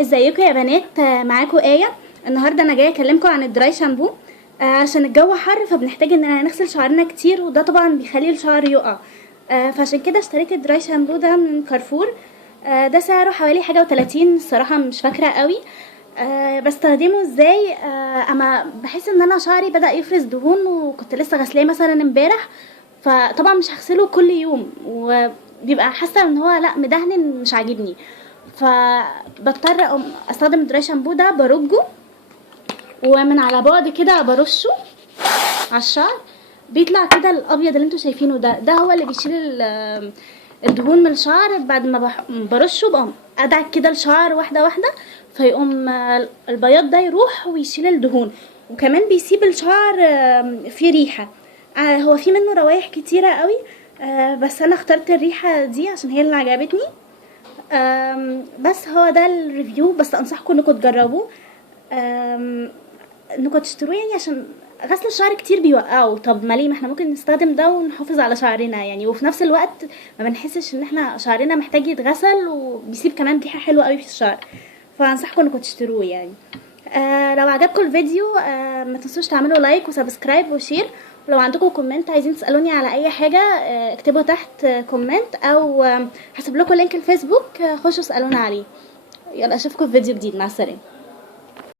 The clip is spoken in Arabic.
ازيكم يا بنات؟ معاكم آية. النهارده انا جايه اكلمكم عن الدراي شامبو. عشان الجو حر فبنحتاج اننا نغسل شعرنا كتير، وده طبعا بيخلي الشعر يقع. فعشان كده اشتريت الدراي شامبو ده من كارفور. ده سعره حوالي حاجه و30، الصراحه مش فاكره قوي. بستخدمه ازاي؟ اما بحس ان انا شعري بدأ يفرز دهون، وكنت لسه غسلاه مثلا امبارح. فطبعا مش هغسله كل يوم، وبيبقى حاسه ان هو لا مدهن مش عاجبني. فبضطر استخدم الدراي شامبو ده، برجه ومن على بعد كده برشه على الشعر. بيطلع كده الابيض اللي انتوا شايفينه ده هو اللي بيشيل الدهون من الشعر. بعد ما برشه بقوم ادعك كده الشعر واحده واحده، فيقوم البياض ده يروح ويشيل الدهون. وكمان بيسيب الشعر فيه ريحه. هو في منه روايح كتيره قوي، بس انا اخترت الريحه دي عشان هي اللي عجبتني. بس هو ده الريفيو، بس انصحكم انكم تجربوه. انكم تشتروه يعني عشان غسل الشعر كتير بيوقعه. طب ما ليه؟ ما احنا ممكن نستخدم ده ونحافظ على شعرنا يعني، وفي نفس الوقت ما بنحسش ان احنا شعرنا محتاج يتغسل، وبيسيب كمان ريحه حلوه قوي في الشعر. فانصحكم انكم تشتروه يعني. لو عجبكم الفيديو ما تنسوش تعملوا لايك وسبسكرايب وشير. ولو عندكم كومنت عايزين تسالوني على اي حاجه اكتبوا تحت كومنت، او هسيب لكم لينك الفيسبوك، خشوا اسالونا عليه. يلا اشوفكم في فيديو جديد، مع السلامه.